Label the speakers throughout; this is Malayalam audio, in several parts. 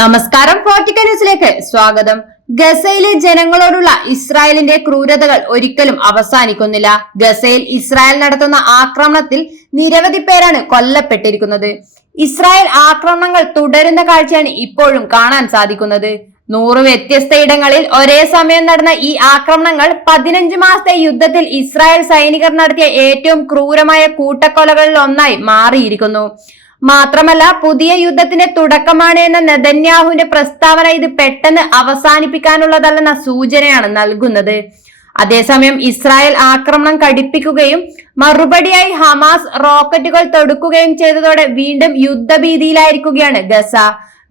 Speaker 1: നമസ്കാരം ഫോർട്ടിക്കൽ ന്യൂസിലേക്ക് സ്വാഗതം. ഗസയിലെ ജനങ്ങളോടുള്ള ഇസ്രായേലിന്റെ ക്രൂരതകൾ ഒരിക്കലും അവസാനിക്കുന്നില്ല. ഗസയിൽ ഇസ്രായേൽ നടത്തുന്ന ആക്രമണത്തിൽ നിരവധി പേരാണ് കൊല്ലപ്പെട്ടിരിക്കുന്നത്. ഇസ്രായേൽ ആക്രമണങ്ങൾ തുടരുന്ന കാഴ്ചയാണ് ഇപ്പോഴും കാണാൻ സാധിക്കുന്നത്. നൂറ് വ്യത്യസ്ത ഇടങ്ങളിൽ ഒരേ സമയം നടന്ന ഈ ആക്രമണങ്ങൾ പതിനഞ്ച് മാസത്തെ യുദ്ധത്തിൽ ഇസ്രായേൽ സൈനികർ നടത്തിയ ഏറ്റവും ക്രൂരമായ കൂട്ടക്കൊലകളിൽ ഒന്നായി മാറിയിരിക്കുന്നു. മാത്രമല്ല പുതിയ യുദ്ധത്തിന്റെ തുടക്കമാണ് എന്ന നെതന്യാഹുവിന്റെ പ്രസ്താവന ഇത് പെട്ടെന്ന് അവസാനിപ്പിക്കാനുള്ളതല്ലെന്ന സൂചനയാണ് നൽകുന്നത്. അതേസമയം ഇസ്രായേൽ ആക്രമണം കടുപ്പിക്കുകയും മറുപടിയായി ഹമാസ് റോക്കറ്റുകൾ തൊടുക്കുകയും ചെയ്തതോടെ വീണ്ടും യുദ്ധഭീതിയിലായിരിക്കുകയാണ് ഗസ.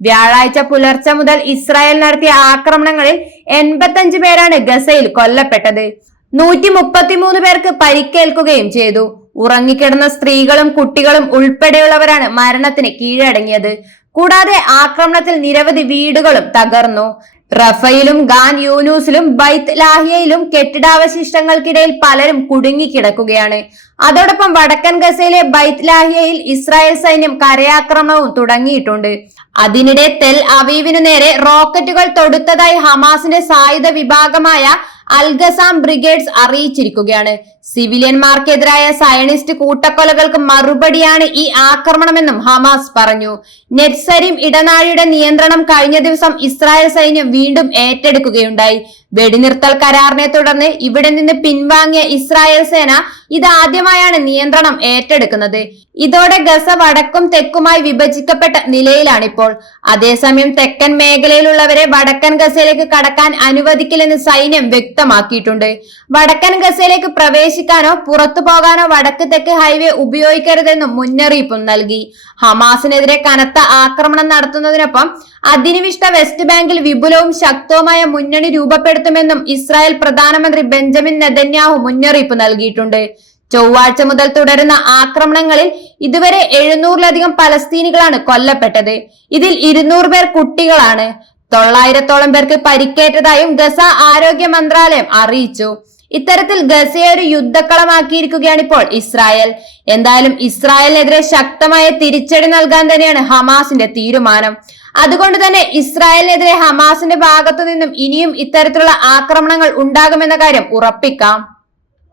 Speaker 1: വ്യാഴാഴ്ച പുലർച്ചെ മുതൽ ഇസ്രായേൽ നടത്തിയ ആക്രമണങ്ങളിൽ എൺപത്തഞ്ച് പേരാണ് ഗസയിൽ കൊല്ലപ്പെട്ടത്. നൂറ്റി മുപ്പത്തിമൂന്ന് പേർക്ക് പരിക്കേൽക്കുകയും ചെയ്തു. ഉറങ്ങിക്കിടന്ന സ്ത്രീകളും കുട്ടികളും ഉൾപ്പെടെയുള്ളവരാണ് മരണത്തിന് കീഴടങ്ങിയത്. കൂടാതെ ആക്രമണത്തിൽ നിരവധി വീടുകളും തകർന്നു. റഫയിലും ഗാൻ യൂനൂസിലും ബൈത്ത് ലാഹിയയിലും കെട്ടിടാവശിഷ്ടങ്ങൾക്കിടയിൽ പലരും കുടുങ്ങിക്കിടക്കുകയാണ്. അതോടൊപ്പം വടക്കൻ ഗസയിലെ ബൈത്ത് ലാഹിയയിൽ ഇസ്രായേൽ സൈന്യം കരയാക്രമണവും തുടങ്ങിയിട്ടുണ്ട്. അതിനിടെ തെൽ അവീവിനു നേരെ റോക്കറ്റുകൾ തൊടുത്തതായി ഹമാസിന്റെ സായുധ വിഭാഗമായ അൽഗസാം ബ്രിഗേഡ്സ് അറിയിച്ചിരിക്കുകയാണ്. സിവിലിയന്മാർക്കെതിരായ സയനിസ്റ്റ് കൂട്ടക്കൊലകൾക്ക് മറുപടിയാണ് ഈ ആക്രമണമെന്നും ഹമാസ് പറഞ്ഞു. നെറ്റ്സരിം ഇടനാഴിയുടെ നിയന്ത്രണം കഴിഞ്ഞ ദിവസം ഇസ്രായേൽ സൈന്യം വീണ്ടും ഏറ്റെടുക്കുകയുണ്ടായി. വെടിനിർത്തൽ കരാറിനെ തുടർന്ന് ഇവിടെ നിന്ന് പിൻവാങ്ങിയ ഇസ്രായേൽ സേന ഇതാദ്യമായാണ് നിയന്ത്രണം ഏറ്റെടുക്കുന്നത്. ഇതോടെ ഗസ വടക്കും തെക്കുമായി വിഭജിക്കപ്പെട്ട നിലയിലാണിപ്പോൾ. അതേസമയം തെക്കൻ മേഖലയിലുള്ളവരെ വടക്കൻ ഗസയിലേക്ക് കടക്കാൻ അനുവദിക്കില്ലെന്ന് സൈന്യം വ്യക്തമാക്കിയിട്ടുണ്ട്. വടക്കൻ ഗസയിലേക്ക് പ്രവേശിക്കാനോ പുറത്തു പോകാനോ വടക്ക് തെക്ക് ഹൈവേ ഉപയോഗിക്കരുതെന്നും മുന്നറിയിപ്പും നൽകി. ഹമാസിനെതിരെ കനത്ത ആക്രമണം നടത്തുന്നതിനൊപ്പം അധിനിവിഷ്ട വെസ്റ്റ് ബാങ്കിൽ വിപുലവും ശക്തവുമായ മുന്നണി രൂപപ്പെടുത്തുമെന്നും ഇസ്രായേൽ പ്രധാനമന്ത്രി ബെഞ്ചമിൻ നെതന്യാഹു മുന്നറിയിപ്പ് നൽകിയിട്ടുണ്ട്. ചൊവ്വാഴ്ച മുതൽ തുടരുന്ന ആക്രമണങ്ങളിൽ ഇതുവരെ എഴുന്നൂറിലധികം പലസ്തീനികളാണ് കൊല്ലപ്പെട്ടത്. ഇതിൽ ഇരുന്നൂറ് പേർ കുട്ടികളാണ്. തൊള്ളായിരത്തോളം പേർക്ക് പരിക്കേറ്റതായും ഗസ ആരോഗ്യ മന്ത്രാലയം അറിയിച്ചു. ഇത്തരത്തിൽ ഗസയെ ഒരു യുദ്ധക്കളമാക്കിയിരിക്കുകയാണ് ഇപ്പോൾ ഇസ്രായേൽ. എന്തായാലും ഇസ്രായേലിനെതിരെ ശക്തമായ തിരിച്ചടി നൽകാൻ തന്നെയാണ് ഹമാസിന്റെ തീരുമാനം. അതുകൊണ്ട് തന്നെ ഇസ്രായേലിനെതിരെ ഹമാസിന്റെ ഭാഗത്തു നിന്നും ഇനിയും ഇത്തരത്തിലുള്ള ആക്രമണങ്ങൾ ഉണ്ടാകുമെന്ന കാര്യം ഉറപ്പിക്കാം.